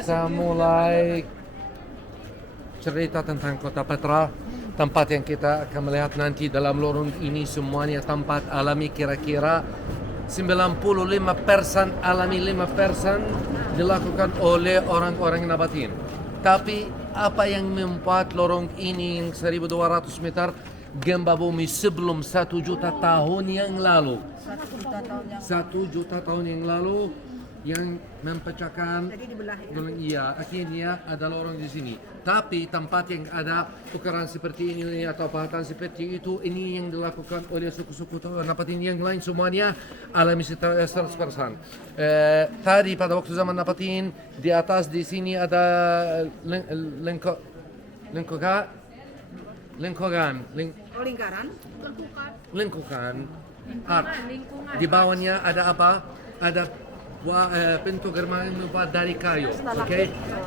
Saya mulai cerita tentang Kota Petra, tempat yang kita akan melihat nanti dalam lorong ini semuanya tempat alami kira-kira 95% alami, 5% dilakukan oleh orang-orang Nabatin. Tapi apa yang membuat lorong ini yang 1200 meter gempa bumi sebelum 1 juta tahun yang lalu? 1 juta tahun yang lalu yang mempecahkan. Jadi dibelah ya? Iya, akhirnya ada lorong di sini. Tapi tempat yang ada tukaran seperti ini atau pahatan seperti itu, ini yang dilakukan oleh suku-suku Nabatin yang lain semuanya alami 100%. Tadi pada waktu zaman Nabatin di atas di sini ada Lingkaran. art. Di bawahnya ada apa? Ada pintu gerbang membuat dari kayu, oke?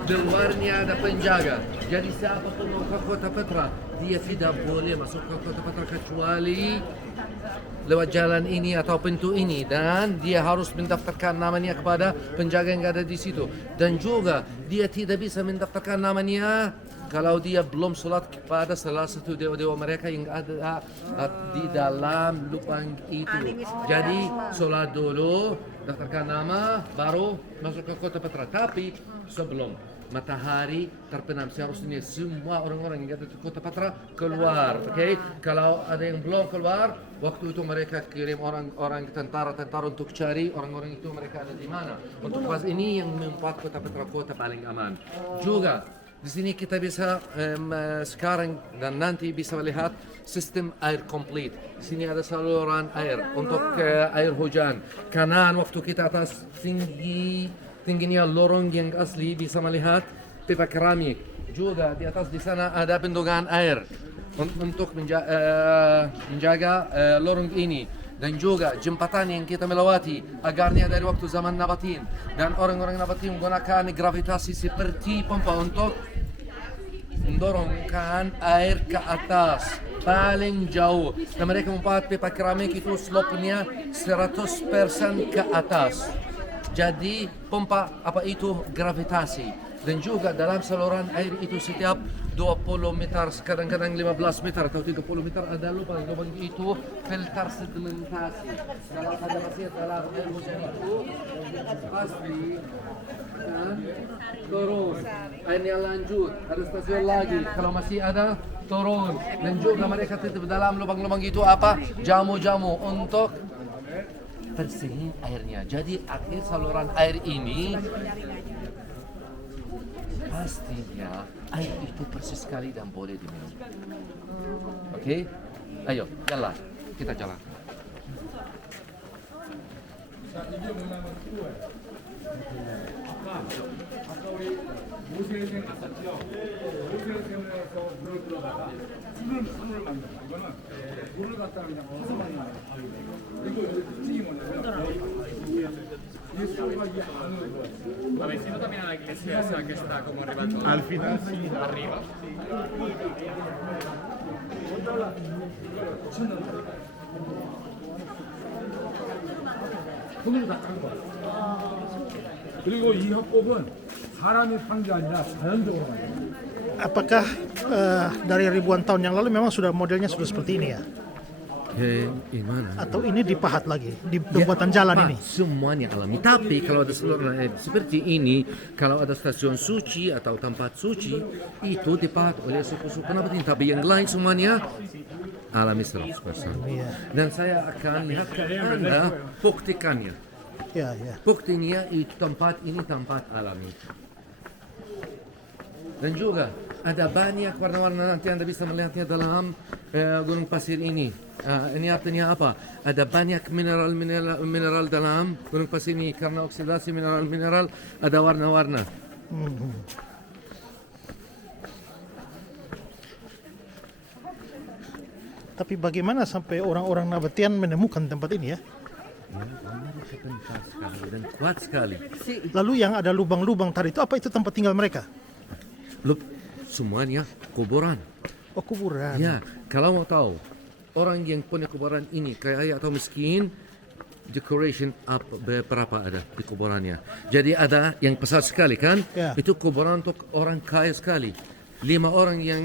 Di luarnya ada penjaga. Jadi siapapun mau ke Kota Petra, dia tidak boleh masuk ke Kota Petra kecuali lewat jalan ini atau pintu ini, dan dia harus mendaftarkan namanya kepada penjaga yang ada di situ. Dan juga dia tidak bisa mendaftarkan namanya kalau dia belum sholat kepada salah satu dewa-dewa mereka yang ada di dalam lubang itu. Jadi sholat dulu, daftarkan nama, baru masuk ke Kota Petra. Tapi sebelum matahari terbenam seharusnya semua orang-orang yang ada di Kota Petra keluar, oke? Kalau ada yang belum keluar, waktu itu mereka kirim orang-orang tentara untuk cari orang-orang itu mereka ada di mana. Untuk pas ini yang membuat Kota Petra kota paling aman. Juga di sini kita bisa sekarang dan nanti bisa melihat sistem air komplit. Di sini ada saluran air untuk air hujan. Kanan waktu kita atas tingginya lorong yang asli bisa melihat pipa keramik. Juga di atas di sana ada bendungan air untuk menjaga lorong ini. Dan juga jembatan yang kita melewati agarnya dari waktu zaman Nabatin, dan orang-orang Nabatin menggunakan gravitasi seperti pompa untuk mendorongkan air ke atas paling jauh, dan mereka membuat pipa keramik itu slope-nya 100% ke atas. Jadi pompa apa itu gravitasi. Dan juga dalam saluran air itu setiap 20 meter, kadang-kadang 15 meter atau 30 meter ada lubang itu filter sedimentasi. Kalau ada pasir dalam air hujan itu pasti akan turun. Airnya lanjut, ada stasiun lagi. Kalau masih ada, turun. Dan juga mereka tetap dalam lubang-lubang itu apa? Jamu-jamu untuk bersihin airnya. Jadi akhir saluran air ini pastinya air itu persis sekali dan boleh diminum. Oke? Ayo, jalan. Kita jalan. 아까 우리 모세생 아셨죠? 모세생에서 물을 끌어다가 술을 만들어. 이거는 물을 갖다가 그냥 화성만 나요. 그리고 여기 특징이 뭐냐면 이 소가 이 안으로 들어와요. Ma vicino también a la iglesia esa que está como arriba Al final sí. arriba. 손으로 다깐 거야. 그리고 이 협곡은 사람이 판 게 아니라 자연적으로 만든 거야. Apakah dari ribuan tahun yang lalu memang sudah modelnya sudah seperti ini ya? Gimana? Atau ini dipahat lagi di pembuatan jalan ini? Semuanya alami. Tapi kalau ada saluran air seperti ini, kalau ada stasiun suci atau tempat suci, itu dipahat oleh suku-suku Nabatin. Tapi yang lain semuanya alami 100%. Dan saya akan lihat ke Anda buktikannya. Ya, ya. Buktinya itu tempat ini tempat alami. Dan juga ada banyak warna-warna, nanti Anda bisa melihatnya dalam gunung pasir ini. Ini artinya apa? Ada banyak mineral dalam gunung pasir ini karena oksidasi mineral ada warna-warna. Tapi bagaimana sampai orang-orang Nabatian menemukan tempat ini ya? Mereka pintar sekali dan kuat sekali. Lalu yang ada lubang-lubang tadi itu apa itu tempat tinggal mereka? Semuanya kuburan. Oh, kuburan. Ya, kalau mau tahu orang yang punya kuburan ini kaya atau miskin, decoration berapa ada di kuburannya. Jadi ada yang besar sekali kan? Ya. Itu kuburan untuk orang kaya sekali. 5 orang yang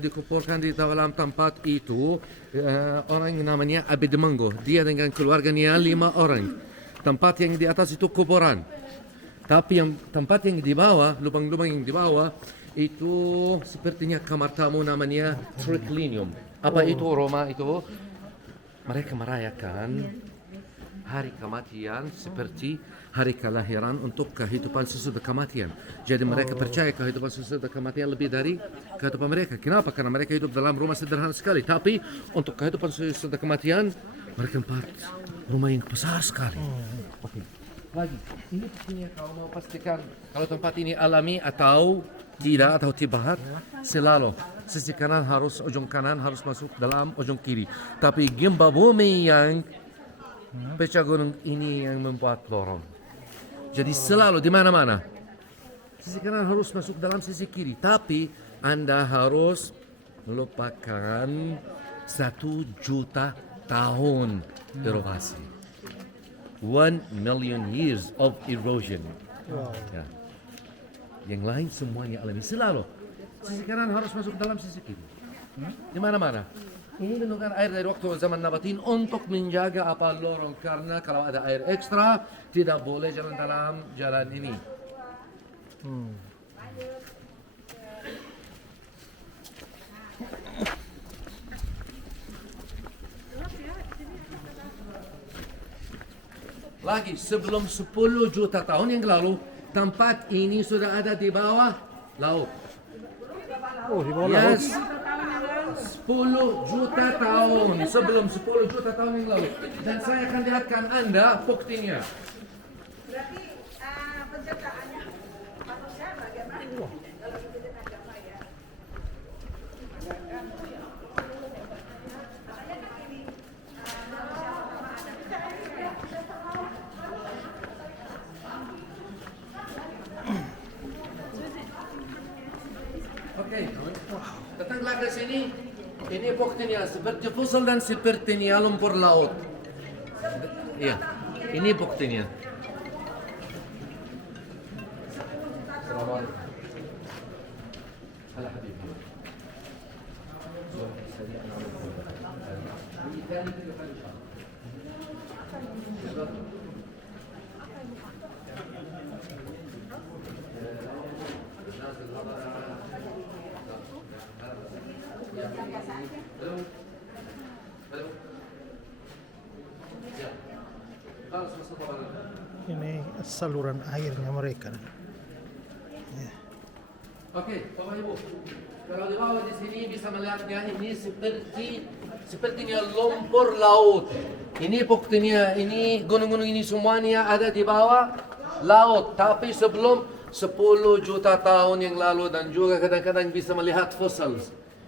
dikuburkan di dalam tempat itu, orang yang namanya Abid Mango. Dia dengan keluarganya 5 orang. Tempat yang di atas itu kuburan. Tapi yang tempat yang di bawah, lubang-lubang yang di bawah, itu sepertinya kamar tamu namanya triclinium. Apa itu Roma itu? Mereka merayakan hari kematian seperti hari kelahiran untuk kehidupan sesudah kematian. Jadi mereka percaya kehidupan sesudah kematian lebih dari kehidupan mereka. Kenapa? Karena mereka hidup dalam rumah sederhana sekali. Tapi untuk kehidupan sesudah kematian, mereka tempat rumah yang besar sekali. Oke. Lagi, ini pastinya kalau mau pastikan kalau tempat ini alami atau tidak atau tibat, selalu sisi kanan harus ujung kanan harus masuk dalam ujung kiri. Tapi gempa bumi yang pecah gunung ini yang membuat lorong. Jadi selalu di mana-mana sisi kanan harus masuk dalam sisi kiri. Tapi Anda harus melupakan 1 juta tahun erosi. 1 million years of erosion. Ya. Yang lain semuanya alami. Selalu sisi kanan harus masuk dalam sisi kiri. Di mana-mana. Ini bendungan air dari waktu zaman Nabatin untuk menjaga apa lorong. Karena kalau ada air ekstra, tidak boleh jalan dalam jalan ini. Lagi sebelum 10 juta tahun yang lalu, tempat ini sudah ada di bawah laut. Oh, di bawah laut. Yes. 10 juta tahun sebelum 10 juta tahun yang lalu. Dan saya akan lihatkan Anda buktinya. Berarti penciptaannya manusia bagaimana? Kalau ikutin agama ya. Oke, datanglah ke sini. Ini buktinya seperti fosil dan sepertinya lumpur laut. Iya, ini buktinya. Assalamualaikum. Halo Habibie. Ini saluran airnya mereka. Oke, Bapak Ibu. Kalau di bawah di sini bisa melihatnya ini sepertinya lumpur laut. Ini buktinya, ini gunung-gunung ini semuanya ada di bawah laut. Tapi sebelum 10 juta tahun yang lalu dan juga kadang-kadang bisa melihat fosil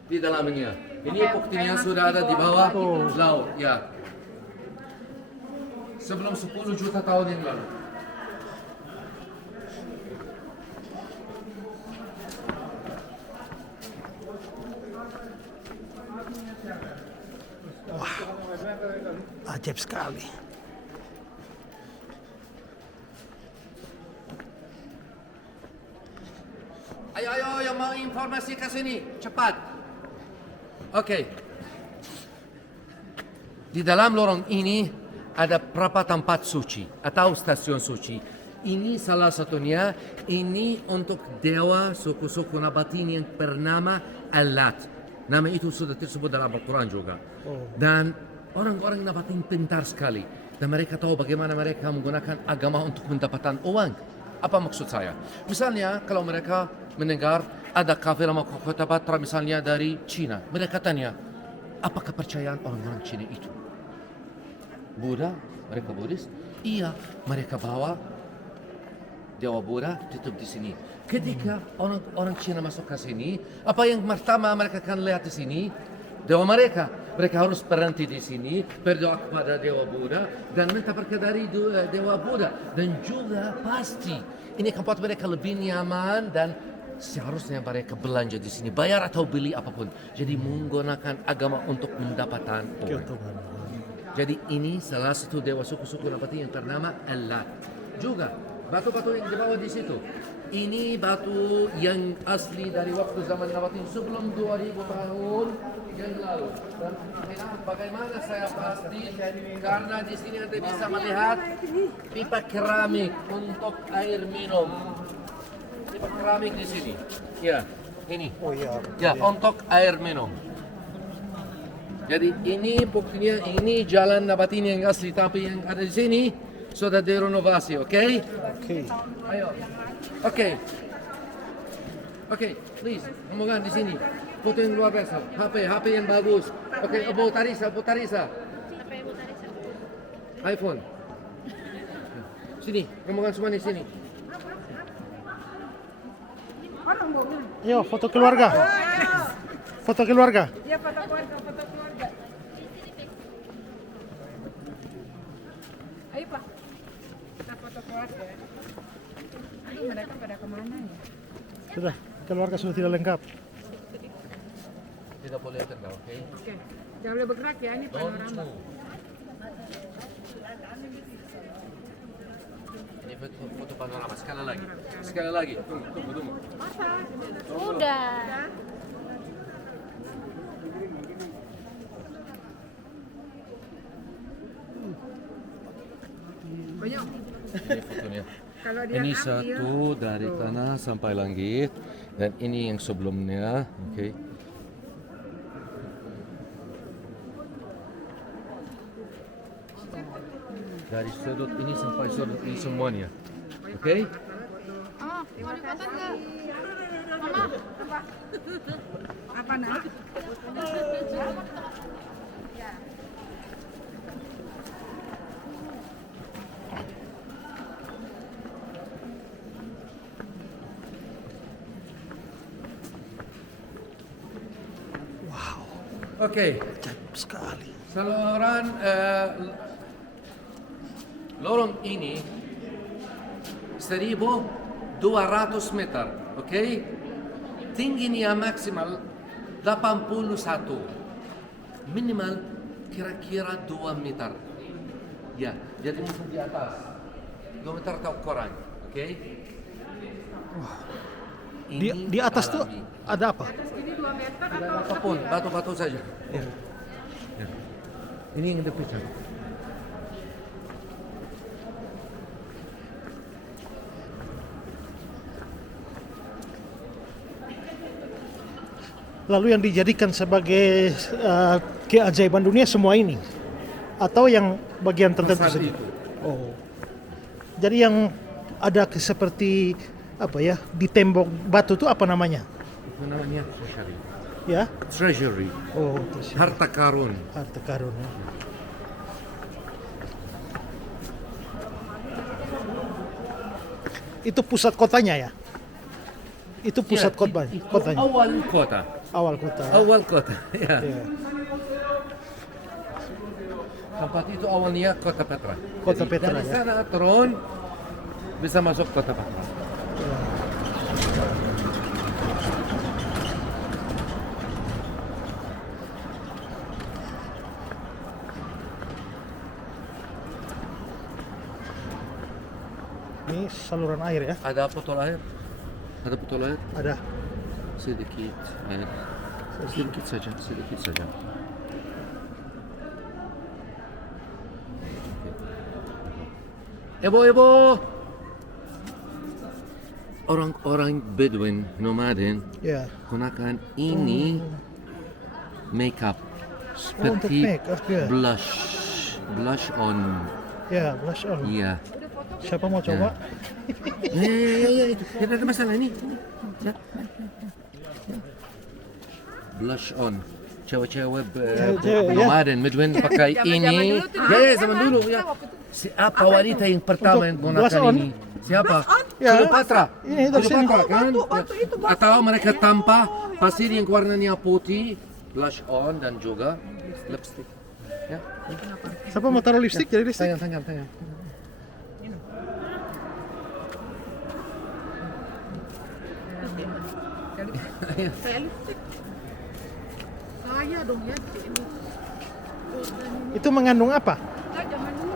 di dalamnya. Ini buktinya sudah ada di bawah laut, ya. Sebelum 10 juta tahun yang lalu. Ajaib sekali. Ayo, yang mau informasi ke sini, cepat. Oke. Di dalam lorong ini ada berapa tempat suci atau stasiun suci. Ini salah satunya, ini untuk dewa suku-suku Nabatin yang bernama Allat. Nama itu sudah tersebut dalam Al-Quran juga. Dan orang-orang Nabatin pintar sekali. Dan mereka tahu bagaimana mereka menggunakan agama untuk mendapatkan uang. Apa maksud saya? Misalnya kalau mereka mendengar ada kafir sama kota Batra misalnya dari Cina. Mereka tanya, apa kepercayaan orang-orang Cina itu? Buddha? Mereka Buddhis? Iya, mereka bawa Dewa Buddha tutup di sini. Ketika orang Cina masuk ke sini, apa yang pertama mereka akan lihat di sini? Dewa mereka. Mereka harus berhenti di sini, berdoa kepada Dewa Buddha dan minta berkah dari Dewa Buddha. Dan juga pasti ini akan buat mereka lebih nyaman dan seharusnya mereka belanja di sini, bayar atau beli apapun. Jadi menggunakan agama untuk mendapatkan uang. Jadi ini salah satu dewa suku-suku Nabati yang ternama Al-Lat. Juga batu-batu yang dibawa di situ. Ini batu yang asli dari waktu zaman Nabati sebelum 2000 tahun yang lalu. Dan bagaimana saya pasti karena di sini Anda bisa melihat pipa keramik untuk air minum. Pipa keramik di sini. Ya, ini. Oh iya. Ya, untuk air minum. Jadi ini buktinya ini jalan Nabatini yang asli tapi yang ada di sini sudah direnovasi, oke? Oke. Ayo. Oke. Oke, please, omongan di sini. Foto yang luar biasa. HP yang bagus. Oke, Abu Tarisa. iPhone. Sini, omongan semua di sini. Yo, foto keluarga. Foto keluarga. Ya foto keluarga. Ayo Pak, kita foto keluarga. Aduh, mereka pada kemana ya? Sudah, keluarga sudah tidak lengkap. Tidak boleh terbang, oke? Oke, jangan boleh bergerak ya, ini Don't panorama. move. Ini foto panorama sekali lagi. Tunggu. Udah. Banyak. Ini fotonya. Kalau dia Ini ambil, satu dari tanah sampai langit dan ini yang sebelumnya, oke? Dari sudut ini sampai sudut ini semuanya, oke? Oh, mau dipotong nggak? Mama. apa nak? Oke, Ajaib sekali. saluran lorong ini 1.200 meter, oke? Tingginya maksimal 81, minimal kira-kira 2 meter. Ya, jadi mungkin di atas 2 meter atau kurang, oke? Di atas tuh alami. ada apa? Ini 2 meter Tidak atau ada apapun, batu-batu saja. Ya. Ini yang dipicture. Lalu yang dijadikan sebagai keajaiban dunia semua ini? Atau yang bagian tertentu Fasad saja? itu. Oh. Jadi yang ada seperti apa ya, di tembok batu itu apa namanya? Itu namanya treasury. Ya? Treasury, Oh, terus harta karun. harta karun. Ya. Itu pusat kotanya ya? Itu pusat Ya, kotanya. itu Kotanya. awal kota. Awal kota. Ya. Awal kota. Ya. Ya. Tempat itu awalnya kota Petra. Kota Jadi, Petra, dari ya. sana turun bisa masuk kota Petra. Ini saluran air ya? Ada botol air? Ada botol air? Ada. Sedikit air. Sedikit saja. Ibu. Orang-orang Bedouin, nomaden, Ya. gunakan ini makeup untuk seperti makeup, ya. blush on. Ya, blush on. Iya. Siapa mau coba? Ya, itu. Tidak ada masalah ini. Ya. Blush on. Cewek-cewek Cewek-cewek, ya. nomaden, Bedouin pakai ini. Ya, zaman dulu ya. Siapa wanita yang pertama yang Blush menggunakan on? ini? Siapa? Ya. Cleopatra. Ini dari sini. Cleopatra kan? batu itu, batu. Atau mereka tanpa pasir yang warnanya putih, blush on dan juga lipstick. Ya. Siapa mau taruh lipstick jadi lipstick? Tangan. Saya lipstick. Saya dong ya ini. Itu mengandung apa? Nggak, zaman dulu.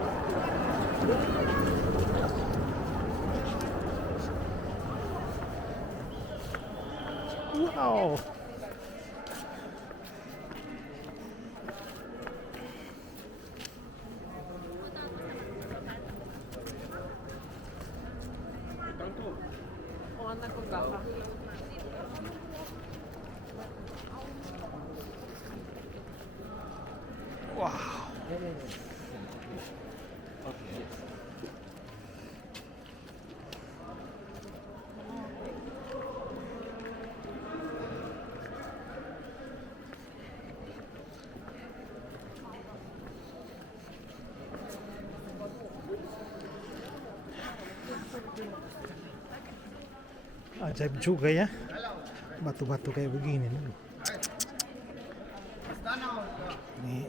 Wow. Wow. Ajaib juga ya, batu-batu kayak begini nih. Nih.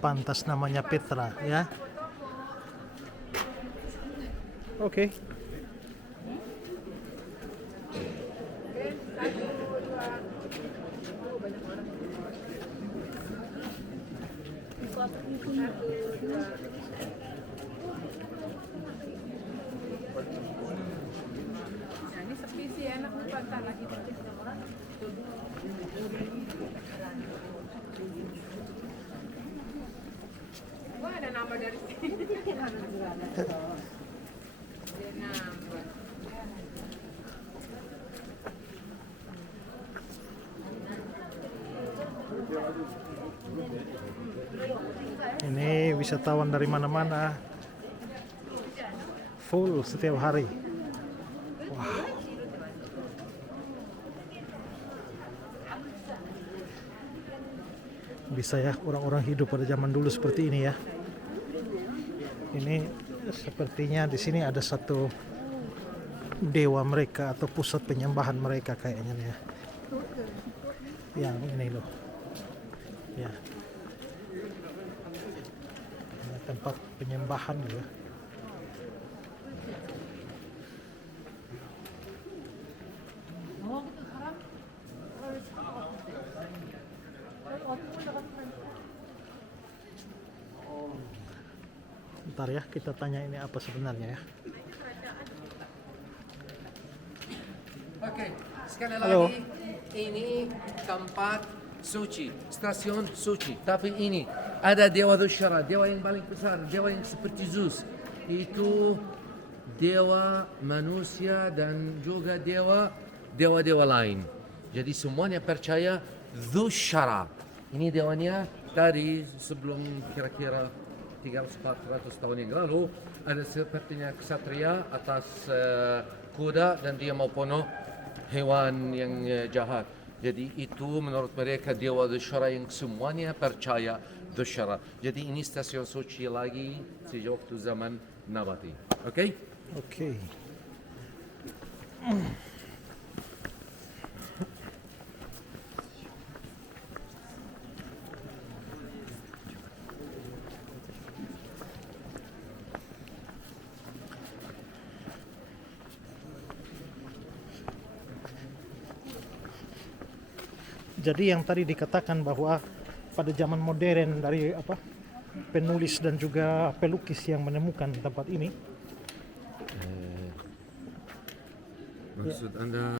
Pantas namanya Petra ya. Oke. Nah, ini sepi sih, enak nih pantai lagi. Wah, ada nama dari sini. Ini wisatawan dari mana-mana, full setiap hari. Wow. Bisa ya orang-orang hidup pada zaman dulu seperti ini ya. Ini sepertinya di sini ada satu dewa mereka atau pusat penyembahan mereka kayaknya nih ya. Yang ini loh. Ya. Ini tempat penyembahan ya. Bentar ya, kita tanya ini apa sebenarnya ya. Oke, sekali Halo. lagi ini tempat suci, stasiun suci. Tapi ini ada dewa Dushara, dewa yang paling besar, dewa yang seperti Zeus. Itu dewa manusia dan juga dewa-dewa lain. Jadi semuanya percaya Dushara. Ini dewanya dari sebelum kira-kira 300-400 tahun yang lalu, ada sepertinya ksatria atas kuda dan dia mau bunuh hewan yang jahat. Jadi itu menurut mereka dewa Dushara yang semuanya percaya Dushara. Jadi ini stasiun suci lagi sejak waktu zaman Nabati. Oke? Oke. Jadi yang tadi dikatakan bahwa pada zaman modern dari penulis dan juga pelukis yang menemukan tempat ini. Maksud Anda